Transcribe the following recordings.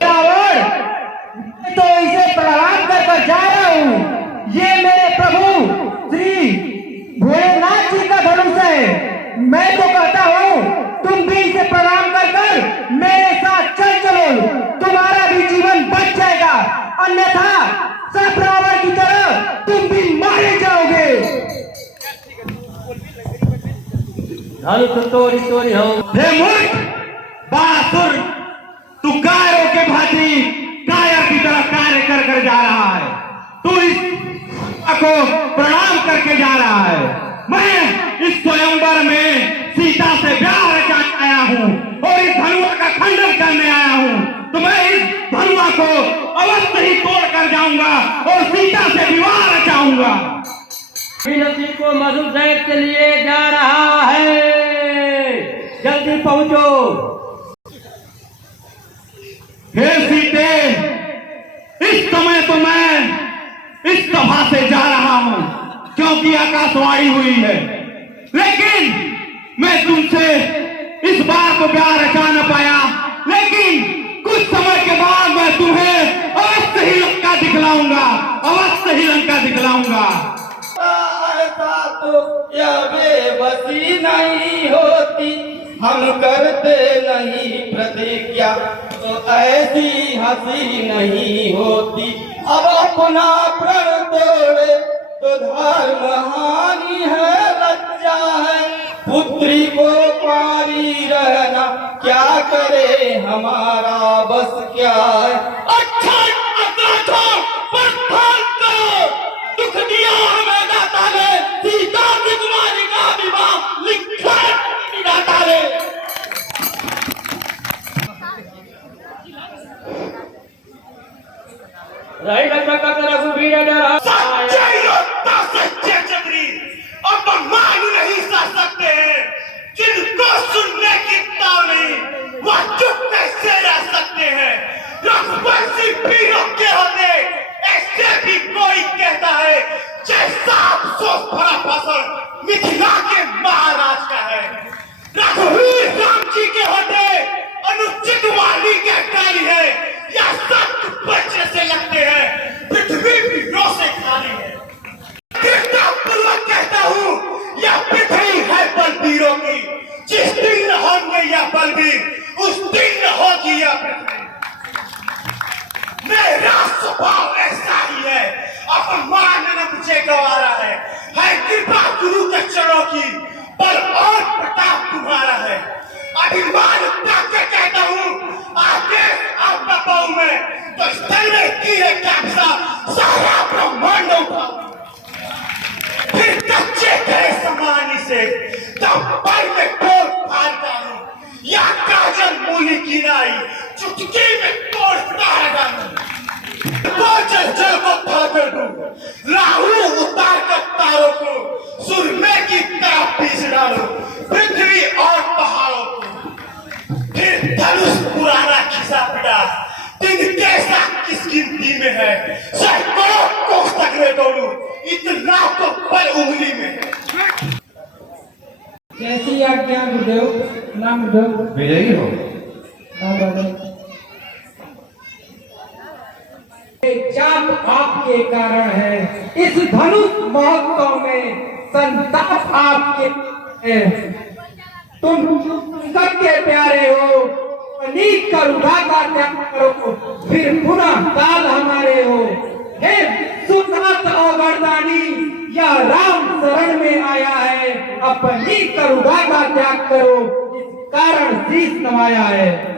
रावण, मैं तो इसे प्रणाम कर जा रहा हूँ। ये मेरे प्रभु श्री भोलेनाथ जी का धनुष है। मैं तो कहता हूँ तुम भी इसे प्रणाम कर मेरे साथ चल चलो, तुम्हारा भी जीवन बच जाएगा, अन्यथा सब रावण की तरह तुम भी मारे जाओगे। धनुष तोरी तोरी हो। हे मूर्ख बासुर, तू गायों के भांति काया की तरह कार्य कर जा रहा है। तू इस को प्रणाम करके जा रहा है। मैं इस स्वयंवर में सीता से ब्याह रचाने आया हूँ और इस धनुआ का खंडन करने आया हूँ। तो मैं इस धनुआ को अवश्य ही तोड़ कर जाऊंगा और सीता से विवाह रचाऊंगा। मीनती को मधुदैव के लिए जा रहा है, जल्दी पहुंचो। हे सीते, इस समय तो मैं इस सभा से जा रहा हूं क्योंकि आकाशवाणी हुई है, लेकिन मैं तुमसे इस बार तो प्यार रचा न पाया, लेकिन कुछ समय के बाद मैं तुम्हें अवश्य ही लंका दिखलाऊंगा, अवश्य ही लंका दिखलाऊंगा। ऐसा तो यह बेबसी नहीं होती, हम करते नहीं प्रतिज्ञा तो ऐसी हंसी नहीं होती। अब अपना प्रण तोड़े तो धर्म हानि है, लज्जा है पुत्री को पारी रहना, क्या करे हमारा बस क्या है। अच्छा दुख दिया हमें दाता ने, सीता कुमारी का विवाह लिखा दाता ने। रही लंका का रघुवीर डरा सच्चे योद्धा सच्चे चक्री अब मान नहीं सकते हैं, जिनको सुनने की ताव नहीं वह चुप कैसे रह सकते हैं। रघुवंशी वीरों के होते ऐसे भी कोई कहता है, जैसा अफसोस भरा फसल मिथिला के महाराज का है। रघुवीर राम जी के होते अनुचित वाली कहकारी है, या सख्त बच्चे से लगते हैं, पृथ्वी वीरों से खाली है। पूर्वक कहता हूँ यह पृथ्वी है बलवीरों की, जिस दिन होंगे यह बलवीर उस दिन होगी यह पृथ्वी। मेरा स्वभाव ऐसा ही है, अपमान न मुझे गवारा है कृपा गुरु के चरणों की, पर और प्रताप तुम्हारा है। अभिमान के कहता हूँ आगे आपका पाऊं मैं तो स्थल में की है क्या सारा ब्रह्मांड उठाऊं, फिर कच्चे गए समानी से तब पर में तोड़ फाड़ डालूं, या काजल मूली की नाई चुटकी में तोड़ तार डालूं, जल को था कर दूं, राहु उतार कर तारों को सुरमे की तरफ पीस डालूं, पृथ्वी और पहाड़ों को, फिर धनुष पुराना खिसा पिटा दिन कैसा किस गिनती में है, सैकड़ों कोस तक रे दौड़ूं, इतना तो पर उंगली में है। कैसी आज्ञा गुरुदेव? नाम गुरुदेव विजयी हो। चाप आपके कारण है, इस धनुष महोत्सव में संताप आपके है। तुम सबके प्यारे हो, नीच करुणा का त्याग करो, फिर पुनः काल हमारे हो। हे सुनात अवरदानी, यह राम शरण में आया है, अपनी करुणा का त्याग करो, इस कारण शीश नवाया है।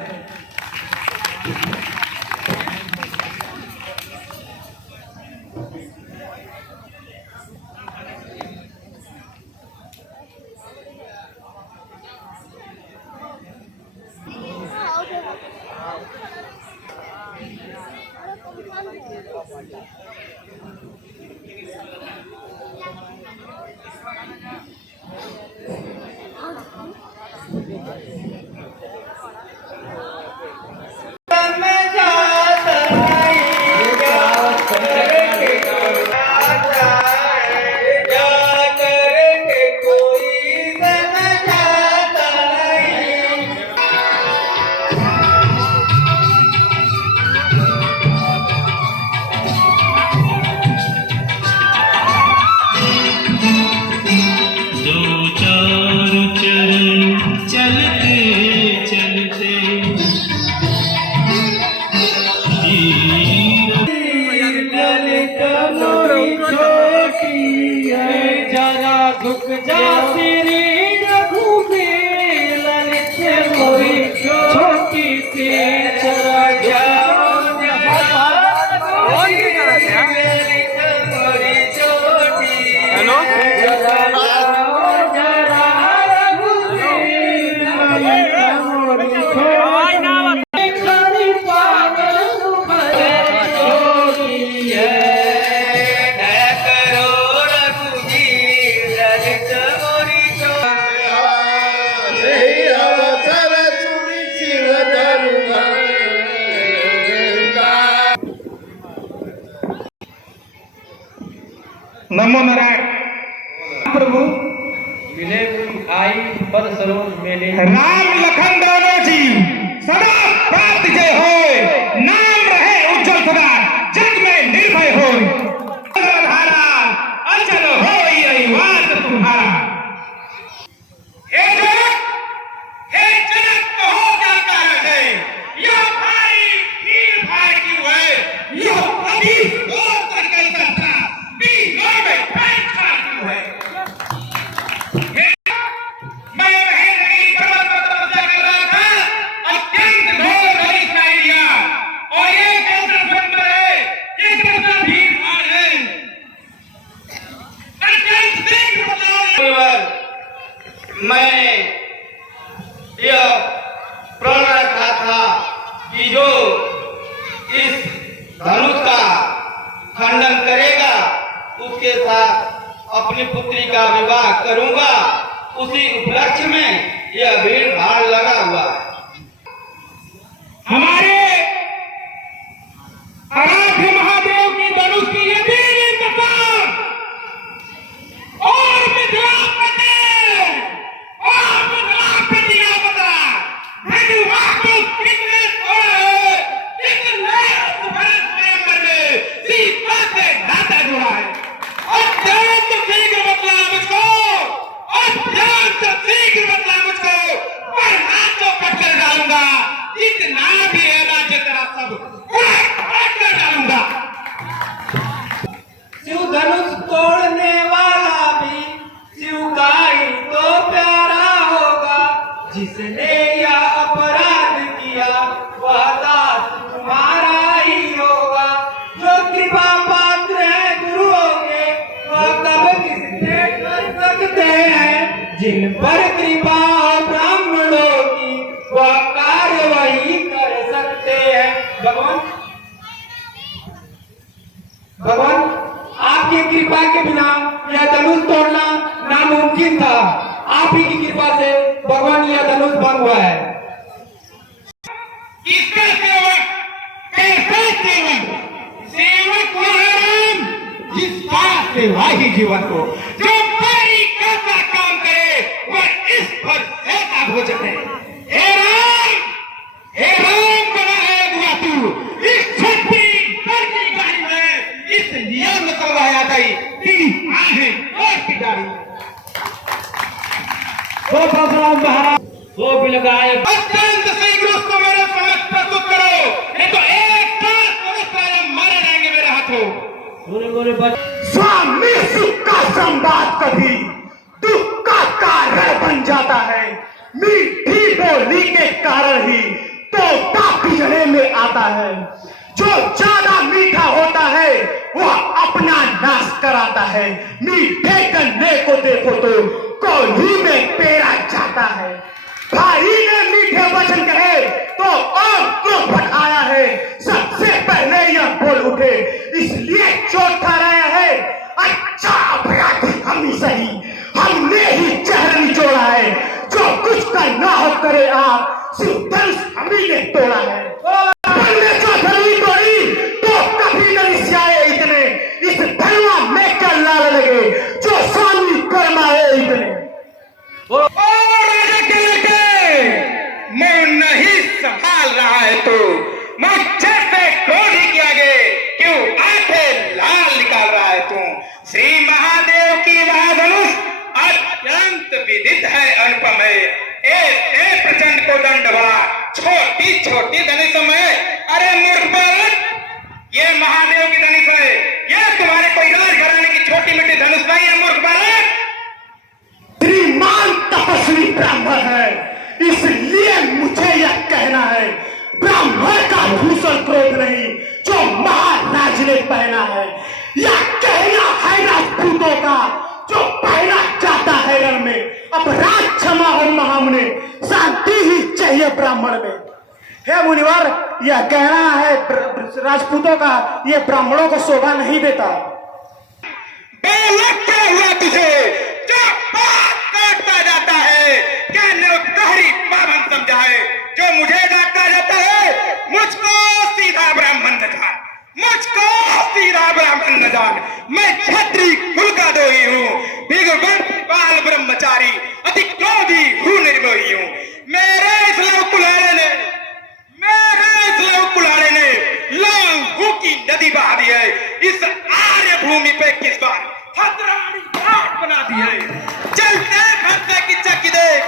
नमो नारायण। प्रभु मिले आई पद सरोज मेले राम लखन दोनों जी सदा प्राप्त जय हो, नाम रहे उज्जवल सदा, जग में निर्भय हो। धारा अचल हो यही बात तुम्हारा। हे जनक कहो क्या कारण है, यह भारी भीड़ भाड़ क्यों है, यह अभी और करके सत्ता बीघों में बैठा क्यों है। मैं महेंद्रगिरी पर्वत पर तपस्या कर रहा था, अत्यंत घोर नदी सुनाई दिया, और ये कैसा सुंदर है, ये कैसा भीड़ भाड़ है, अत्यंत शीघ्र बताओ। मैं यह प्रण रखा था कि जो इस धनुष का खंडन करेगा उसके साथ अपनी पुत्री का विवाह करूंगा। उसी उपलक्ष्य में यह भीड़ भाड़ लगा हुआ है। हमारे आराध्य महादेव की धनुष की ये वीर कथा और मिथिलापति का पता धनुवाको कितने तोड़े, कितने सुभरत स्वयंवर में सीता से नाता जुड़ा है। अत्यंत शीघ्र बतला मुझको, अत्यंत शीघ्र बतला मुझको, पर हाथों पकड़ डालूंगा, जितना भी है राज्य तेरा सब पकड़ डालूंगा। शिव धनुष तोड़ने वाला भी शिव का ही तो प्यारा होगा, जिसने यह अपराध किया वह दास तुम्हारा ही होगा। जो कृपा पात्र है गुरुओं के वह कब किसने कर सकते हैं, जिन पर कृपा हो ब्राह्मणों की वह कार्य वही कर सकते हैं। भगवान आपकी कृपा के बिना यह धनुष तोड़ना नामुमकिन था। आप ही की कृपा से भगवान यह धनुष बन हुआ है। किसका सेवक, कैसा सेवक, सेवक राम, जिसका सेवा ही जीवन को, जो बड़ी कैसा काम करे वह इस पर ऐसा भोजन है। हे राम बना है दुआ तू, इस छठी गर्मी गाड़ी में इस नियम में करवाया गई तीन आहें और की गाड़ी। तो परशुराम महाराज वो बिलगाए अत्यंत शीघ्र उसको मेरे समक्ष प्रस्तुत करो, नहीं तो एक साथ मारे जाएंगे मेरे हाथों। गोरे गोरे स्वामी सुख का संवाद कभी दुख का कारण बन जाता है। मीठी बोली के कारण ही तोता पिंजरे में आता है। जो ज्यादा मीठा होता है वह अपना नाश कराता है। मीठे गन्ने को देखो तो कौली में पेरा जाता है। भाई ने मीठे वचन कहे तो और क्रोध बढ़ाया है। सबसे पहले यह बोल उठे इसलिए चोट ठहराया है। अच्छा अपराधी हम ही सही, हमने ही चेहरा निचोड़ा है। जो कुछ करना हो करे आप, सिर्फ धनुष हम ही ने तोड़ा है। हमने जो धनुष तोड़ी तो कभी न रिसाए इतने, इस धनुआ में क्या लाल लगे जो स्वामी कर्माए इतने। मैं नहीं संभाल रहा है तो मुझसे से क्रोधी के आगे क्यों आंखें लाल निकाल रहा है तू। श्री महादेव की वह धनुष अत्यंत विदित है, अनुपम है। ए प्रचंड को दंड भरा, छोटी छोटी धनुष में। अरे मूर्ख बालक, ये महादेव की धनुष है, ये तुम्हारे कोई राज घराने की छोटी मोटी धनुष नहीं है मूर्ख बालक। श्रीमान तपस्वी ब्राह्मण है, इसलिए मुझे यह कहना है ब्राह्मण का भूषण क्रोध नहीं जो महाराज ने पहना है। यह कहना है राजपूतों का जो पहना जाता है रण में। अपराध क्षमा और महामुनि, शांति ही चाहिए ब्राह्मण में। हे मुनिवर, यह कहना है राजपूतों का, यह ब्राह्मणों को शोभा नहीं देता। क्या हुआ तुझे जो बात काटता जाता है, क्या नौकरी पावन समझा है। जो मुझे डांटता जाता है मुझको सीधा ब्राह्मण न जान, मुझको सीधा ब्राह्मण न जान। मैं क्षत्रिय कुल का दोही हूँ, भृगुवंश बाल ब्रह्मचारी, अति क्रोधी हूँ, निर्मोही हूँ। मेरे इस लव कुल्हाड़े ने लहू की नदी बहा दी है। इस आर्य भूमि पे किस बार खतरानी घाट बना दी है। चलते फरते की चक्की देख,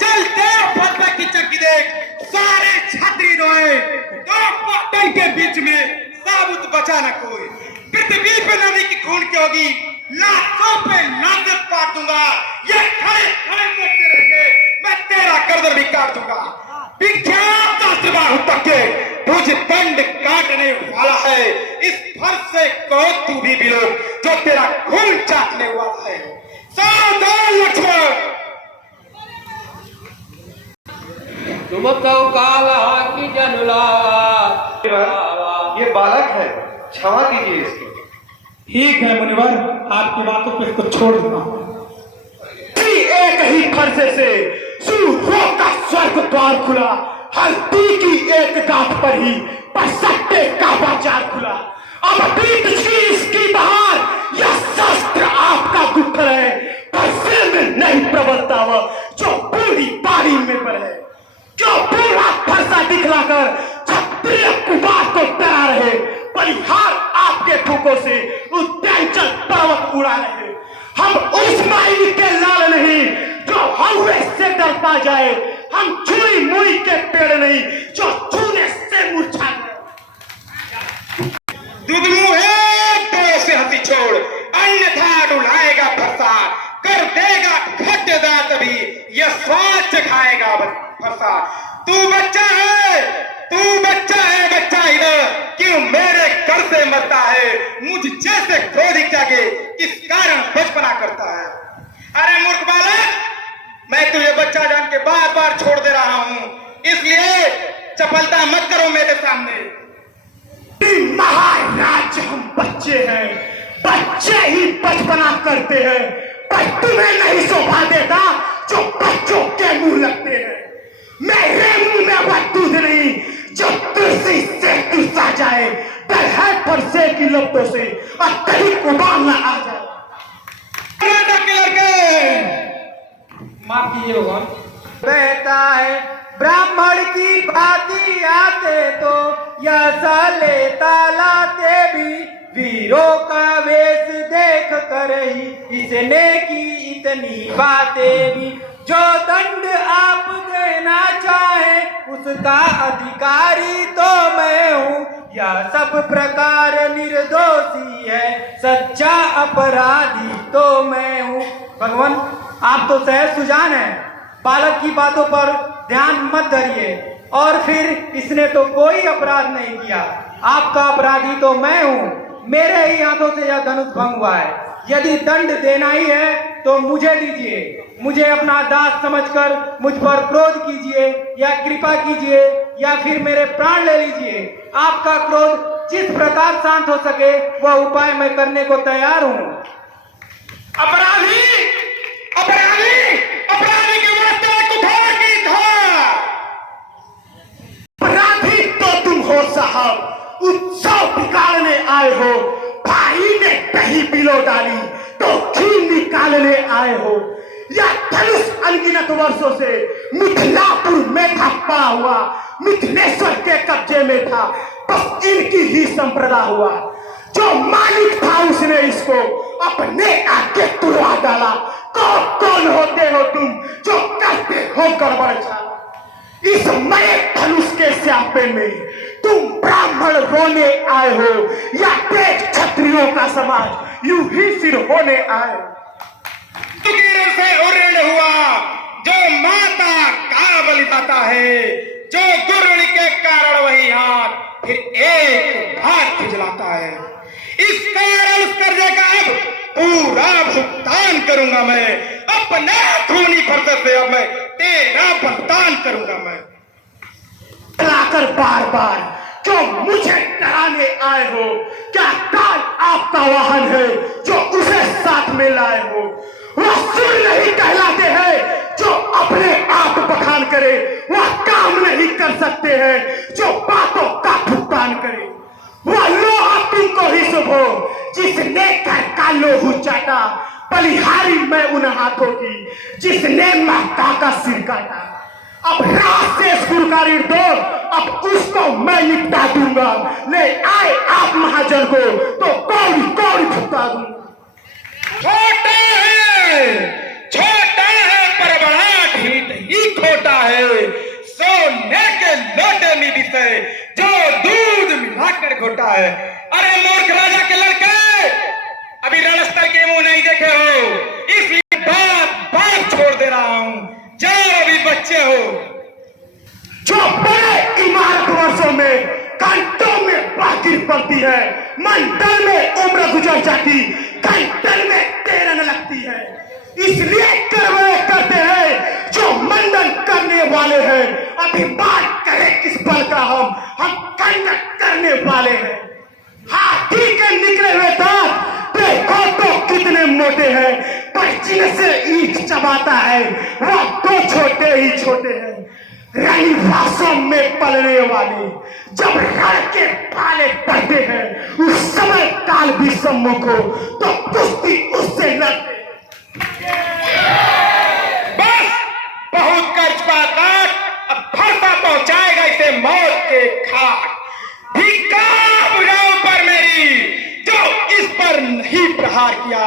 चलते फरते की चक्की देख, सारे छतरी रोए, दो पत्तन के बीच में साबुत बचा न कोई। पृथ्वी पे नदी की खून की होगी, लाखों पे लानत काट दूंगा। ये खड़े खड़े मरते रहेंगे, मैं तेरा गर्दन भी काट दूंगा। विख्यात शास्त्रबाहु पक्के तुझ दंड काटने वाला है। इस फर्श से को तू भी बिलो जो तेरा खून चाटने वाला है। सावधान लक्ष्मण। तुम कहो काला की जनुलावा। ये बालक है, क्षमा कीजिए इसको। ठीक है मुनिवर, आपकी बातों को इसको छोड़ दूंगा। एक ही फरसे से सूर्यों का स्वर्ग द्वार खुला, हल्दी की एक गांठ पर ही पसट्टे का बाजार खुला। अब बीत गई इसकी बहार, यह शस्त्र आपका गुत्थर है, पर सिर में नहीं प्रबलता वह जो पूरी बारी में पड़े। जो पूरा फरसा दिखलाकर क्षत्रिय कुमार को डरा रहे, परिहार आपके फूकों से उद्यांचल पर्वत उड़ा रहे। हम उस माई के लाल नहीं जो हवे से डर पा जाए, हम छुई मुई के पेड़ नहीं जो छूने से मुरझा गए। दुधमुहे तो से हंसी छोड़, अन्यथा डुलाएगा फरसा, कर देगा खड्डेदार तभी यह स्वाद चखाएगा फरसा। तू बच्चा है बच्चा इधर क्यों मेरे घर से मरता है। मुझ जैसे क्रोधी जागे किस कारण बचपना करता है। अरे मूर्ख बालक, मैं तुझे बच्चा जान के बार बार छोड़ दे रहा हूं, इसलिए चपलता मत करो मेरे सामने। महाराज हम बच्चे हैं, बच्चे ही बचपना करते हैं, पर तुम्हें नहीं शोभा देता जो बच्चों के मुंह लगते हैं। मेरे मुंह में वह दूध नहीं जो तुलसी से तुलसा जाए, डर है फरसे की लपटों से और कहीं उबाल न आ जाए। माफ कीजिए भगवान। बहता है ब्राह्मण की भांति आते तो यह लेता लाते भी, वीरों का वेश देख कर ही इसने की इतनी बातें भी। जो दंड आप देना चाहे उसका अधिकारी तो मैं हूँ, यह सब प्रकार निर्दोषी है, सच्चा अपराधी तो मैं हूँ। भगवान आप तो सहज सुजान है, बालक की बातों पर ध्यान मत धरिए। और फिर इसने तो कोई अपराध नहीं किया, आपका अपराधी तो मैं हूँ, मेरे ही हाथों से यह धनुष भंग हुआ है। यदि दंड देना ही है तो मुझे दीजिए, मुझे अपना दास समझकर मुझ पर क्रोध कीजिए या कृपा कीजिए या फिर मेरे प्राण ले लीजिए। आपका क्रोध जिस प्रकार शांत हो सके वह उपाय मैं करने को तैयार हूँ। अपराधी अपराधी अपराधी के वास्ते कुठार की धार। अपराधी तो तुम हो साहब, उत्सव बिगाड़ने आए हो। भाई ने कहीं बिलो डाली तो खीर निकालने आए हो। यह धनुष अनगिनत वर्षों से मिथिलापुर में था पड़ा हुआ, मिथिलेश्वर के कब्जे में था, बस इनकी ही संप्रदा हुआ। जो मालिक था उसने इसको अपने आगे तुड़वा डाला। कौन होते हो तुम जो करते हो गड़बड़ चाला। इस मरे धनुष के स्यापे में तुम ब्राह्मण रोने आए हो या पेट क्षत्रियों का समाज यूं ही सिर होने आए हो। तुकीर से उड़ेल हुआ जो माता का बलिदाता है, जो गुरुण के कारण वही हाथ फिर एक हाथ खिजलाता है। इस कारण उस कर्जे का अब पूरा भुगतान करूंगा मैं, अपने खूनी फरसे से अब मैं तेरा भुगतान करूंगा मैं। लाकर बार बार जो मुझे डराने आए हो, क्या काल आपका वाहन है जो उसे साथ में लाए हो। वह सुर नहीं कहलाते हैं जो अपने आप बखान करे, वह काम नहीं कर सकते हैं जो बातों का भुगतान करे। वह लोहा तुमको ही शुभ हो जिसने कर का लोहू चाटा, बलिहारी मैं उन हाथों की जिसने माता का सिर काटा। अब रात से गुरकारी दो, अब उसको मैं निपटा दूंगा। ले आए आप महाजन को तो कौड़ी कौड़ी भुगता दूंगा। छोटा है पर बड़ा ढीठ ही खोटा है। सोने के लोटे में दिसे जो दूध मिलाकर घोटा है। अरे मूर्ख राजा के लड़के, अभी रणस्थल के मुंह नहीं देखे हो, इसलिए बात छोड़ दे रहा हूं। जाओ, अभी बच्चे हो। जो बड़े इमारत वर्षों में घंटों में बाकी पड़ती है, मंडल में उम्र गुजर जाती, घंटल में देर न लगती है। इसलिए करवे करते हैं जो मंडन करने वाले हैं। अभिमान करे किस बल का हम कंडक करने वाले हैं। हाथी के निकले हुए दांत देखो तो कितने मोटे हैं, पर जिनसे ईंट चबाता है वह तो छोटे ही छोटे हैं। रनिवासों में पलने वाले जब रण के पाले पड़ते हैं, उस समय काल भी सम्मुख हो तो कुश्ती उससे लड़ते। बस बहुत कर्ज का काट, अब फरसा पहुंचाएगा इसे मौत के खाट। धिक्कार बुझाओ पर मेरी जो इस पर नहीं प्रहार किया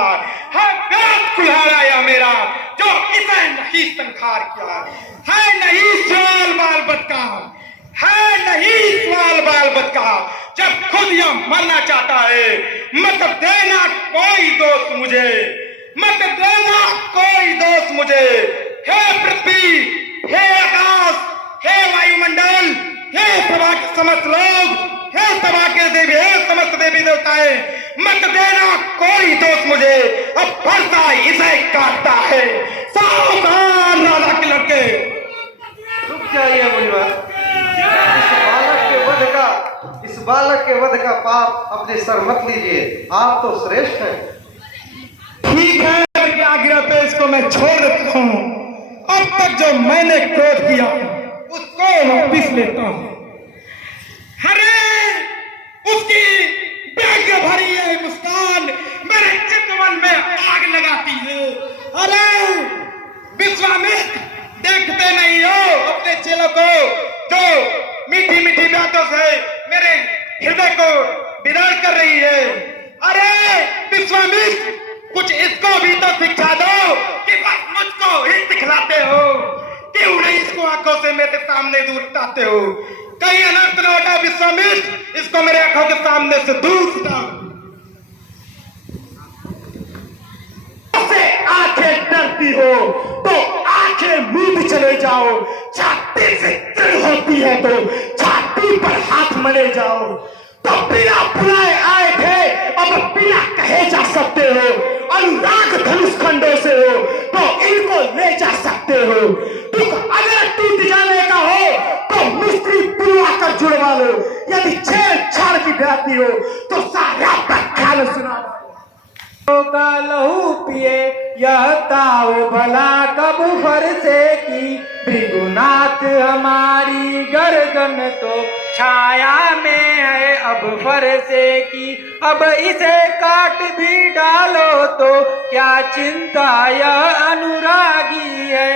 है। व्यास कुल्हाड़ा या मेरा जो इसे नहीं संखार किया है। नहीं सवाल बाल बद का, है नहीं सवाल बाल बद का। जब खुद यह मरना चाहता है, मत देना कोई दोस्त मुझे, मत देना कोई दोस्त मुझे। हे पृथ्वी, हे आकाश, हे वायुमंडल, हे सभा के समस्त लोग, हे सभा के देवी, हे समस्त देवी देवताएं, मत देना कोई दोस्त मुझे। अब फरसा इसे काटता है। सावधान राजा के लड़के। रुक जाइए मुनिवर, इस बालक के वध का पाप अपने सर मत लीजिए। आप तो श्रेष्ठ हैं। ठीक है, की आज्ञा पे इसको मैं छोड़ देता हूं। अब तक जो मैंने क्रोध किया उसको वापिस लेता हूं। अरे उसकी व्यंग्य भरी है मुस्कान मेरे चितवन में आग लगाती है। अरे विश्वामित्र, देखते नहीं हो अपने चेलों को जो मीठी मीठी बातों से मेरे हृदय को विदाई कर रही है। अरे विश्वामित्र, कुछ इसको भी तो सिखा दो कि बस मुझको ही सिखलाते हो। क्यों नहीं इसको आंखों से मेरे सामने दूर हटाते हो? कहीं अनर्थ न होता विश्वामित्र, इसको मेरे आंखों के सामने से दूर हटाओ। आंखें डरती हो तो आंखें मूंद चले जाओ। छाती से चिढ़ होती है तो छाती पर हाथ मले जाओ। तो बिना बुलाए आए थे, अब बिना कहे जा सकते हो। अनुराग धनुष खंडों से हो तो इनको ले जा सकते हो। दुख अगर टूट जाने का हो तो मिस्त्री बुलवा कर जुड़वा लो। यदि छेड़छाड़ की जाती हो तो सारा व्याख्यान सुना दो। का लहू पिए यह ताओ भला कब फरसे की। भृगुनाथ हमारी गर्दन तो छाया में है अब फरसे की। अब इसे काट भी डालो तो क्या चिंता, यह अनुरागी है।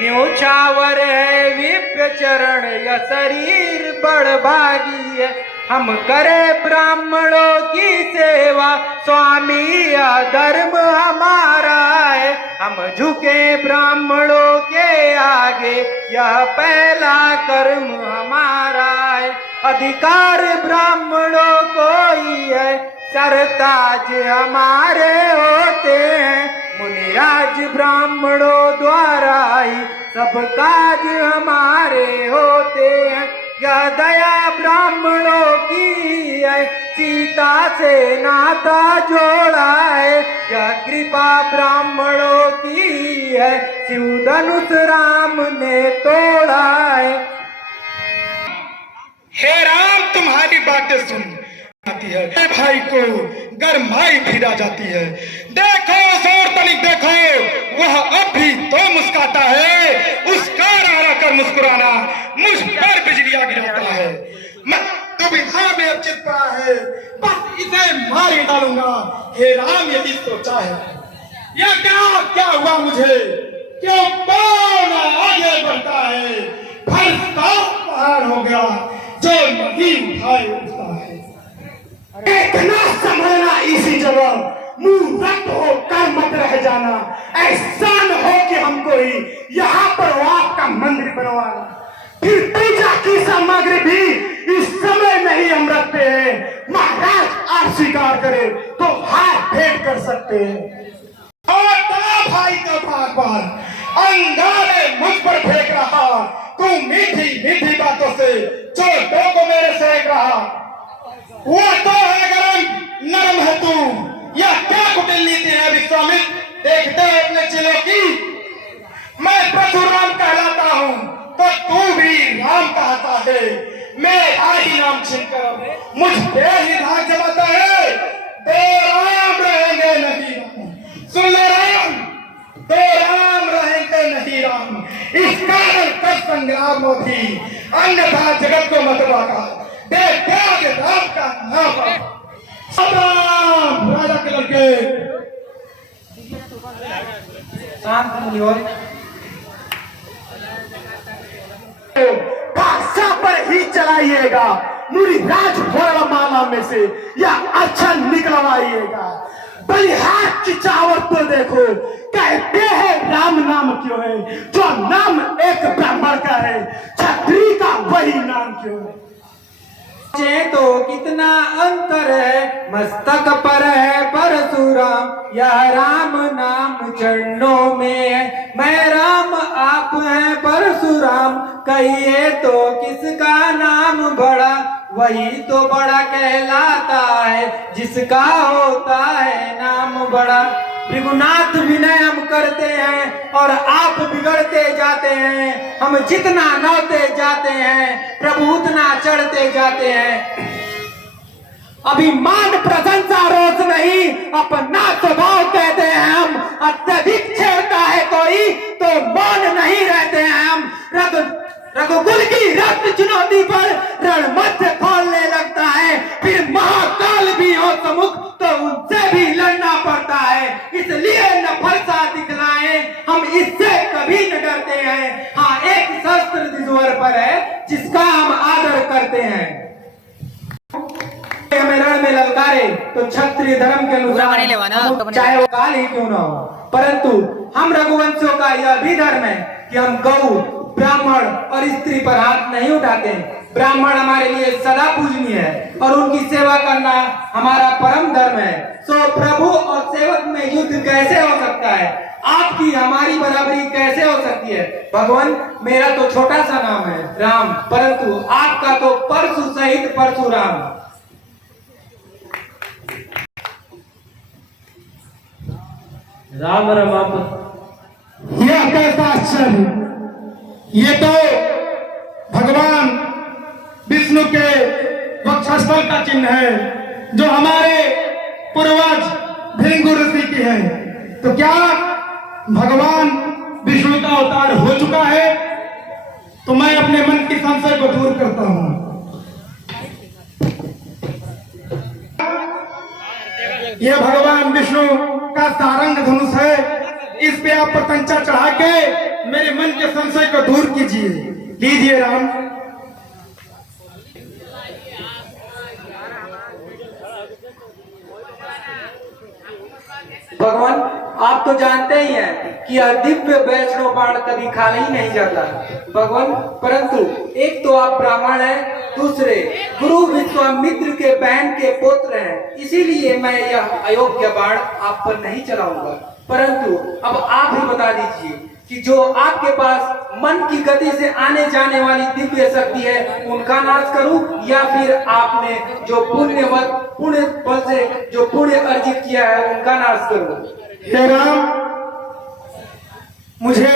न्योछावर है विप्य चरण, यह शरीर बड़भागी है। हम करे ब्राह्मणों की सेवा, स्वामी यह धर्म हमारा है। हम झुके ब्राह्मणों के आगे, यह पहला कर्म हमारा है। अधिकार ब्राह्मणों को ही है, सरताज हमारे होते हैं। मुनिराज ब्राह्मणों द्वारा ही सब काज हमारे होते हैं। यह दया ब्राह्मणों की है, सीता से नाता जोड़ा है। यह कृपा ब्राह्मणों की है, शिव धनुष राम ने तोड़ा है। हे राम, तुम्हारी बातें सुन आती है, भाई को गरमाई फिरा जाती है। देखो जोर तनिक देखो, वह अब भी तो मुस्कुराता है। उसका रारा कर मुस्कुराना मुझ पर बिजलियां गिराता है। मैं दुविधा में अब चित पड़ा है, बस इसे मार ही डालूंगा। हे राम यदि सोचा है, यह क्या हुआ मुझे, क्यों कौन आगे बढ़ता है, फरसा पहाड़ हो गया जो नहीं उठाए उठता है। इतना संभलना इसी जगह, मुंह रक्त हो कर मत रह जाना, ऐसा न हो कि हमको ही यहाँ पर वो आपका मंदिर बनवाना। फिर पूजा की सामग्री भी इस समय नहीं हम रखते हैं, महाराज आप स्वीकार करें तो हाथ भेंट कर सकते हैं। भाई का बार अंगारे मुझ पर फेंक रहा, तू मीठी मीठी बातों से चोटों को मेरे सेक रहा। वो तो है गरम नरम है तू, यह क्या कुटिल नीति है विश्वामित्र, देखते हो अपने चिलों की। मैं परशुराम कहलाता हूँ तो तू भी राम कहता है, मेरा ही नाम छीनकर मुझ पे ही धाक जमाता है। दो राम रहेंगे नहीं राम, सुन ले राम, दो राम रहेंगे नहीं राम, इस कारण कर संग्राम मोदी, अन्यथा जगत को मत बाका, देख राम का नाम राम राजा के लड़के। शांत मुनिवर, भाषा पर ही चलाइएगा, मुरी राज माला में से या अच्छा निकलवाइएगा। बलिहार की चावत तो देखो, कहते हैं राम नाम क्यों है, जो नाम एक ब्राह्मण का है, क्षत्रिय का वही नाम क्यों है। तो कितना अंतर है, मस्तक पर है परशुराम, यह राम नाम चरणों में है। मैं राम आप हैं परशुराम, कहिए तो किसका नाम बड़ा, वही तो बड़ा कहलाता है जिसका होता है नाम बड़ा। भृगुनाथ विनय हम करते हैं और आप बिगड़ते जाते हैं, हम जितना नौते जाते हैं प्रभु उतना चढ़ते जाते हैं। अभिमान प्रशंसा रोज नहीं, अपना स्वभाव कहते हैं हम, अत्यधिक छेड़ता है कोई तो मौन नहीं रहते हैं हम। रघुकुल की रक्त चुनौती पर रणमंच खोलने लगता है, फिर महाकाल भी हो सम्मुख तो उनसे भी लड़ना पड़ता है। इसलिए न फरसा दिखलाएं, हम इससे कभी न डरते हैं। हाँ, एक शस्त्र दिजवर पर है जिसका हम आदर करते हैं। हमें रण में ललकारे तो क्षत्रिय धर्म के अनुसार चाहे वो काल ही क्यों न हो, परंतु हम रघुवंशों का यह भी धर्म है कि हम गौ, ब्राह्मण और स्त्री पर हाथ नहीं उठाते हैं। ब्राह्मण हमारे लिए सदा पूजनीय है और उनकी सेवा करना हमारा परम धर्म है। सो प्रभु और सेवक में युद्ध कैसे हो सकता है, आपकी हमारी बराबरी कैसे हो सकती है। भगवान, मेरा तो छोटा सा नाम है राम, परंतु आपका तो परशु सहित परशुराम। राम राम। यह कैसा आश्चर्य, ये तो भगवान विष्णु के वक्षस्थल का चिन्ह है जो हमारे पूर्वज भृंगु ऋषि की है। तो क्या भगवान विष्णु का अवतार हो चुका है? तो मैं अपने मन की संशय को दूर करता हूं। यह भगवान विष्णु का सारंग धनुष है, इस पे आप प्रतंचा चढ़ा के मेरे मन के संशय को दूर कीजिए। लीजिए राम। भगवान, आप तो जानते ही हैं कि यह दिव्य वैष्णव बाण कभी खाली ही नहीं जाता। भगवान, परंतु एक तो आप ब्राह्मण हैं, दूसरे गुरु विश्वामित्र के बहन के पुत्र हैं, इसीलिए मैं यह अयोग्य बाण आप पर नहीं चलाऊंगा। परंतु अब आप ही बता दीजिए कि जो आपके पास मन की गति से आने जाने वाली दिव्य शक्ति है उनका नाश करूं, या फिर आपने जो पुण्य बल से जो पुण्य अर्जित किया है उनका नाश करूं। हे राम, मुझे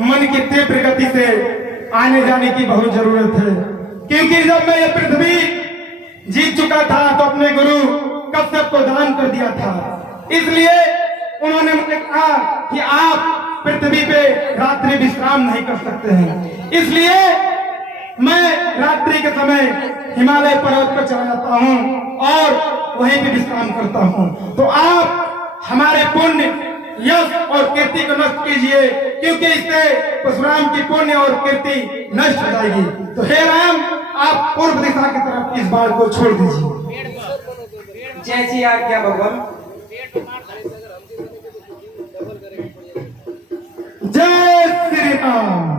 मन की तीव्र गति से आने जाने की बहुत जरूरत है, क्योंकि जब मैं ये पृथ्वी जीत चुका था तो अपने गुरु कश्यप को दान कर दिया था। इसलिए उन्होंने मुझे कहा कि आप पृथ्वी पे रात्रि विश्राम नहीं कर सकते हैं, इसलिए मैं रात्रि के समय हिमालय पर्वत पर चला जाता हूँ और वहीं पे विश्राम करता हूँ। तो आप हमारे पुण्य, यश और कीर्ति को नष्ट कीजिए, क्योंकि इससे परशुराम की पुण्य और कीर्ति नष्ट हो जाएगी। तो हे राम, आप पूर्व दिशा की तरफ इस बाण को छोड़ दीजिए। जैसी आज्ञा भगवान। जय श्री राम।